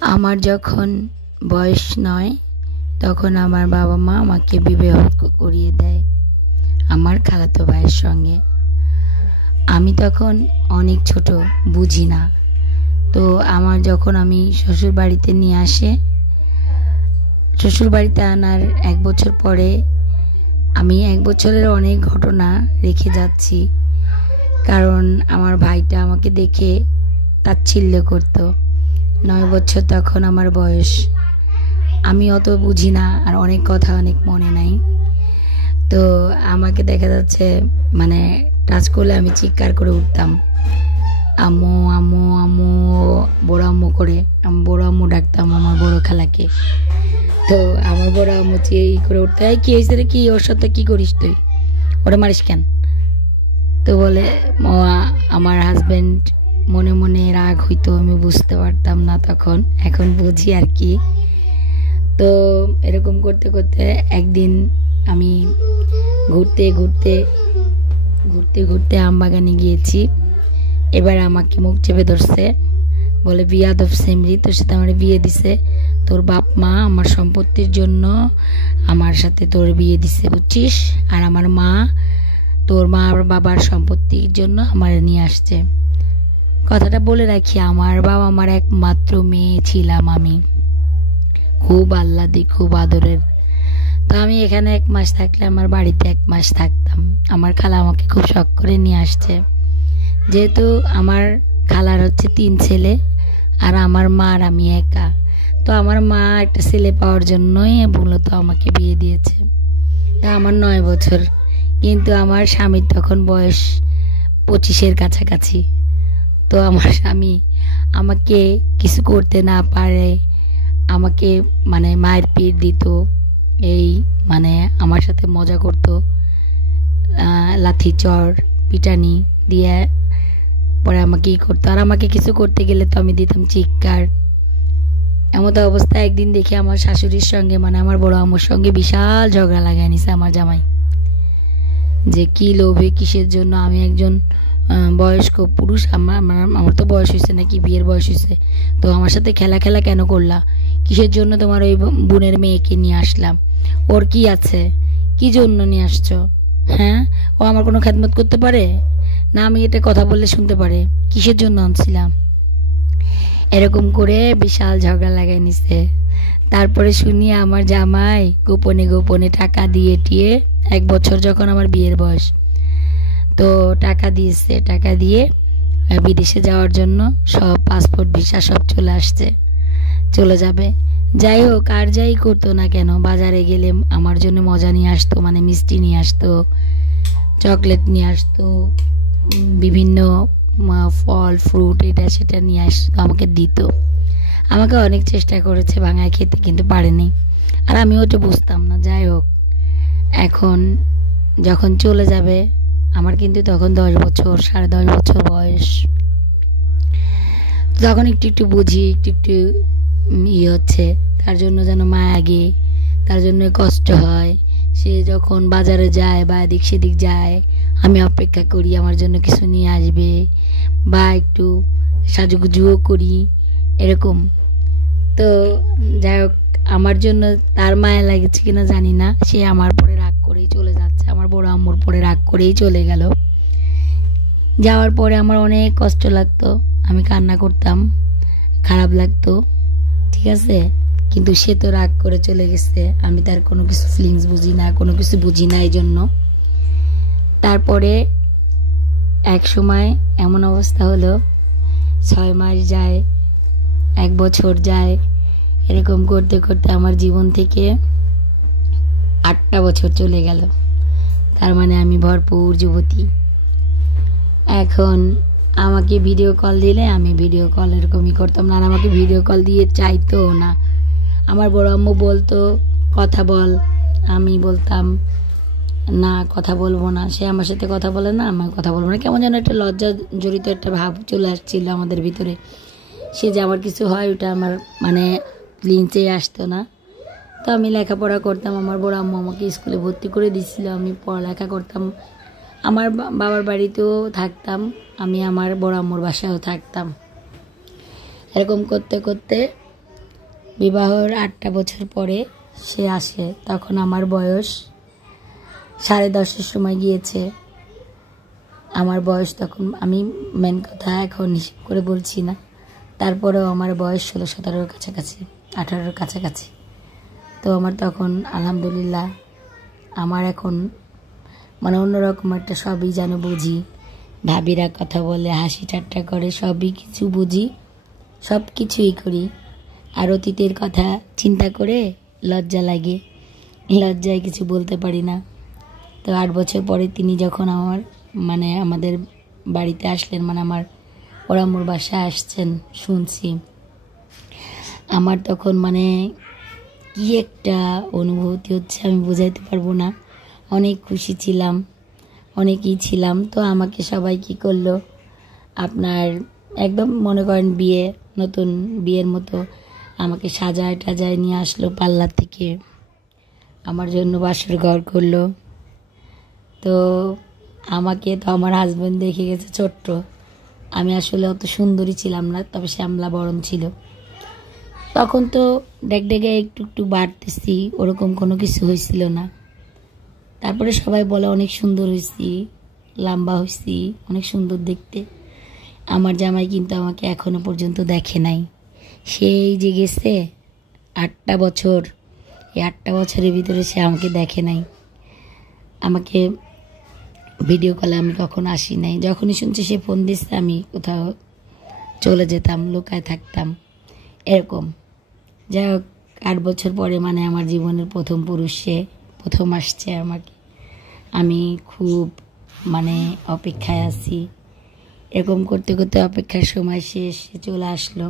আমার যখন বয়স 9 তখন আমার বাবা মা আমাকে বিবাহ করিয়ে দেয় আমার খালাতো ভাইয়ের সঙ্গে। আমি তখন অনেক ছোট, বুঝি না। তো আমার যখন আমি শ্বশুর বাড়িতে নিয়ে আসে, শ্বশুর বাড়িতে আনার 1 বছর পরে আমি 1 বছরের অনেক ঘটনা রেখে যাচ্ছি, কারণ আমার ভাইটা আমাকে দেখে তাচ্ছিল্য করতো। 9 বছর তখন আমার বয়স, আমি অত বুঝি না, আর অনেক কথা অনেক মনে নাই। তো আমাকে দেখা যাচ্ছে মানে টাচ করলে আমি চিৎকার করে উঠতাম, আম্মু আম্মু আম্মু, বড় আম্মু করে। আমি বড় আম্মু ডাকতাম আমার বড় খালাকে। তো আমার বড় আম্মু এই করে উঠতে, কি হয়েছে রে, কি ওর সাথে কি করিস তুই, ওরা মারিস কেন? তো বলে আমার হাজব্যান্ড মনে মনে রাগ হইতো, আমি বুঝতে পারতাম না তখন, এখন বুঝি আর কি। তো এরকম করতে করতে একদিন আমি ঘুরতে ঘুরতে ঘুরতে ঘুরতে আমবাগানে গিয়েছি। এবার আমাকে মুখ চেপে ধরছে, বলে বিয়াদব সেমরি, তোর সাথে আমার বিয়ে দিছে তোর বাপ মা, আমার সম্পত্তির জন্য আমার সাথে তোর বিয়ে দিছে, বুঝছিস? আর আমার মা, তোর মা আর বাবার সম্পত্তির জন্য আমার নিয়ে আসছে। কথাটা বলে রাখি, আমার বাবা আমার একমাত্র মেয়ে ছিলাম আমি, খুব আহ্লাদি, খুব আদরের। তো আমি এখানে 1 মাস থাকলে আমার বাড়িতে 1 মাস থাকতাম। আমার খালা আমাকে খুব শখ করে নিয়ে আসছে, যেহেতু আমার খালার হচ্ছে 3 ছেলে আর আমার মা আর আমি একা। তো আমার মা একটা ছেলে পাওয়ার জন্যই মূলত আমাকে বিয়ে দিয়েছে। তা আমার 9 বছর, কিন্তু আমার স্বামীর তখন বয়স 25-এর কাছাকাছি। তো আমার স্বামী আমাকে কিছু করতে না পারে আমাকে মানে মায়ের পিঠ দিত, এই মানে আমার সাথে মজা করতো, লাথি চড় পিটানি দিয়ে পরে আমাকে করতো। আর আমাকে কিছু করতে গেলে তো আমি দিতাম চিৎকার। এমত অবস্থায় একদিন দেখি আমার শাশুড়ির সঙ্গে মানে আমার বড় আম্মুর সঙ্গে বিশাল ঝগড়া লাগাই নিছে আমার জামাই, যে কি লোভে কিসের জন্য আমি একজন বয়স্ক পুরুষ, আমার তো বয়স হয়েছে নাকি, বিয়ের বয়স হয়েছে, তো আমার সাথে খেলা কেন করলা, কিসের জন্য তোমার ওই বোনের মেয়েকে নিয়ে আসলাম, ওর কি আছে, কি জন্য নিয়ে আসছো? হ্যাঁ, ও আমার কোনো খেদমত করতে পারে না? আমি এটা কথা বললে শুনতে পারে, কিসের জন্য আনছিলাম? এরকম করে বিশাল ঝগড়া লাগাই নিছে। তারপরে শুনি আমার জামাই গোপনে গোপনে টাকা দিয়ে টিয়ে 1 বছর যখন আমার বিয়ের বয়স, তো টাকা দিয়েছে, টাকা দিয়ে বিদেশে যাওয়ার জন্য সব পাসপোর্ট ভিসা সব চলে আসছে, চলে যাবে। যাই হোক, আর যাই করতো না কেন, বাজারে গেলে আমার জন্য মজা নিয়ে আসতো, মানে মিষ্টি নিয়ে আসতো, চকলেট নিয়ে আসতো, বিভিন্ন ফল ফ্রুট এটা সেটা নিয়ে আসতো, আমাকে দিত। আমাকে অনেক চেষ্টা করেছে ভাঙায় খেতে, কিন্তু পারেনি, আর আমি ওটা বুঝতাম না। যাই হোক, এখন যখন চলে যাবে, আমার কিন্তু তখন 10 বছর 10.5 বছর বয়স, তখন একটু একটু বুঝি, একটু একটু হচ্ছে, তার জন্য যেন মা আগে, তার জন্য কষ্ট হয়। সে যখন বাজারে যায় বা এদিক সেদিক যায়, আমি অপেক্ষা করি আমার জন্য কিছু নিয়ে আসবে, বা একটু সাজুগুজুও করি এরকম। তো যাই হোক, আমার জন্য তার মায়া লাগছে কিনা জানি না, সে আমার পরে রাগ করেই চলে যাচ্ছে, আমার বড় আম্মুর পরে রাগ করেই চলে গেল। যাওয়ার পরে আমার অনেক কষ্ট লাগতো, আমি কান্না করতাম, খারাপ লাগতো, ঠিক আছে, কিন্তু সে তো রাগ করে চলে গেছে, আমি তার কোনো কিছু ফিলিংস বুঝি না, কোনো কিছু বুঝি না, এই জন্য। তারপরে এক সময় এমন অবস্থা হলো, 6 মাস যায়, 1 বছর যায়, এরকম করতে করতে আমার জীবন থেকে 8টা বছর চলে গেল। তার মানে আমি ভরপুর যুবতী। এখন আমাকে ভিডিও কল দিলে আমি ভিডিও কল এরকমই করতাম না, আর আমাকে ভিডিও কল দিয়ে চাইতো না। আমার বড় আম্মু বলতো কথা বল, আমি বলতাম না, কথা বলবো না। সে আমার সাথে কথা বলে না, আমার কথা বলবো না, কেমন যেন একটা লজ্জা জড়িত একটা ভাব চলে আসছিল আমাদের ভিতরে। সে যে আমার কিছু হয় ওটা আমার মানে লিঞ্চে আসতো না। তো আমি লেখাপড়া করতাম, আমার বড় আম্মু আমাকে স্কুলে ভর্তি করে দিচ্ছিল, আমি পড়ালেখা করতাম, আমার বাবার বাড়িতেও থাকতাম, আমি আমার বড় আম্মুর বাসায়ও থাকতাম। এরকম করতে করতে বিবাহর 8টা বছর পরে সে আসে। তখন আমার বয়স 10:30-এর সময় গিয়েছে। আমার বয়স তখন, আমি মেন কথা এখন হিসেব করে বলছি না, তারপরেও আমার বয়স 16-17-র কাছাকাছি, 18-র কাছাকাছি। তো আমার তখন আলহামদুলিল্লাহ, আমার এখন মানে অন্যরকম একটা সবই যেন বুঝি। ভাবিরা কথা বলে, হাসি ঠাট্টা করে, সবই কিছু বুঝি, সব কিছুই করি। আর অতীতের কথা চিন্তা করে লজ্জা লাগে, লজ্জায় কিছু বলতে পারি না। তো 8 বছর পরে তিনি যখন আমাদের বাড়িতে আসলেন, আমার ওরামুর বাসায় আসছেন শুনছি, আমার তখন কি একটা অনুভূতি হচ্ছে আমি বোঝাইতে পারবো না। অনেক খুশি ছিলাম, অনেকই ছিলাম। তো আমাকে সবাই কি করলো, আপনার একদম মনে করেন নতুন বিয়ের মতো আমাকে সাজায় টাজায় নিয়ে আসলো পার্লার থেকে, আমার জন্য বাসর ঘর করলো। তো আমাকে তো আমার হাজব্যান্ড দেখে গেছে ছোট্ট, আমি আসলে অত সুন্দরী ছিলাম না, তবে শ্যামলা বরণ ছিল। তখন তো ডেগে একটু একটু বাড়তেছি, ওরকম কোনো কিছু হয়েছিল না। তারপরে সবাই বলে অনেক সুন্দর হয়েছি, লম্বা হয়েছি, অনেক সুন্দর দেখতে। আমার জামাই কিন্তু আমাকে এখনো পর্যন্ত দেখে নাই। সেই যে গেছে 8টা বছর, এই 8টা বছরের ভিতরে সে আমাকে দেখে নাই। আমাকে ভিডিও কলে আমি কখনো আসি নাই। যখনই শুনছি সে ফোন দিচ্ছে, আমি কোথাও চলে যেতাম, লুকায় থাকতাম, এরকম। যাই হোক, 8 বছর পরে আমার জীবনের প্রথম পুরুষ সে প্রথম আসছে আমাকে। আমি খুব অপেক্ষায় আছি। এরকম করতে করতে অপেক্ষার সময় শেষ, সে চলে আসলো।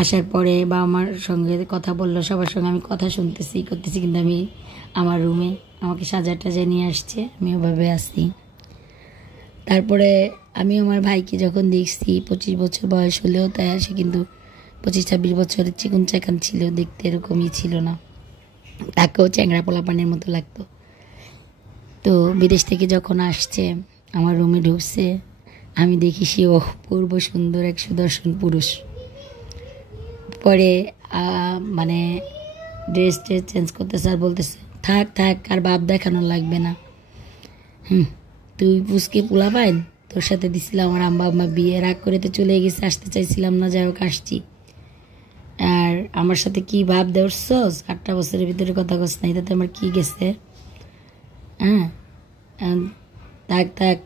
আসার পরে বা আমার সঙ্গে কথা বললো, সবার সঙ্গে আমি কথা শুনতেছি করতেছি, কিন্তু আমি আমার রুমে, আমাকে সাজা টাজা নিয়ে আসছে, আমি ওভাবে আসছি। তারপরে আমি আমার ভাইকে যখন দেখছি, 25 বছর বয়স হলেও তাই সে কিন্তু 25-26 বছরের চিকুন চাকান ছিল, দেখতে এরকমই ছিল না, তাকেও চ্যাংড়া পোলাপানের মতো লাগতো। তো বিদেশ থেকে যখন আসছে, আমার রুমে ঢুকছে, আমি দেখি সে অপূর্ব সুন্দর এক সুদর্শন পুরুষ। পরে ড্রেস চেঞ্জ করতেছে আর বলতেছে, থাক থাক, আর বাপ দেখানো লাগবে না, তুই পুচকে পোলা পাইন, তোর সাথে দিছিলাম আমার আম্মা বিয়ে, রাগ করে তো চলে গেছে, আসতে চাইছিলাম না, যাই হোক আসছি। আর আমার সাথে কি ভাব দেওয়ারছস, 8টা বছরের ভিতরে কথা কস নাই, তাতে আমার কি গেছে? থাক থাক,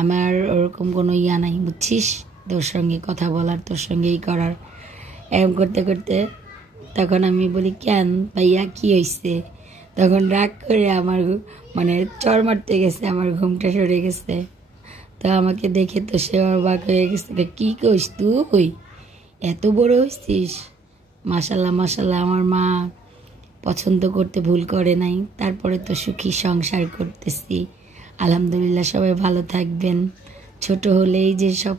আমার ওরকম কোনো ইয়া নাই, বুঝছিস, তোর সঙ্গে কথা বলার, তোর সঙ্গে ই করার। এরকম করতে করতে তখন আমি বলি, কেন ভাইয়া কি হয়েছে? তখন রাগ করে আমার চর মারতে গেছে, আমার ঘুমটা সরে গেছে। তো আমাকে দেখে তো সে অবাক হয়ে গেছে, কি কইস তুই, এত বড় হয়েছিস? মাশাল্লাহ মাশাল্লাহ, আমার মা পছন্দ করতে ভুল করে নাই। তারপরে তো সুখী সংসার করতেছি, আলহামদুলিল্লাহ। সবাই ভালো থাকবেন। ছোট হলেই যে সব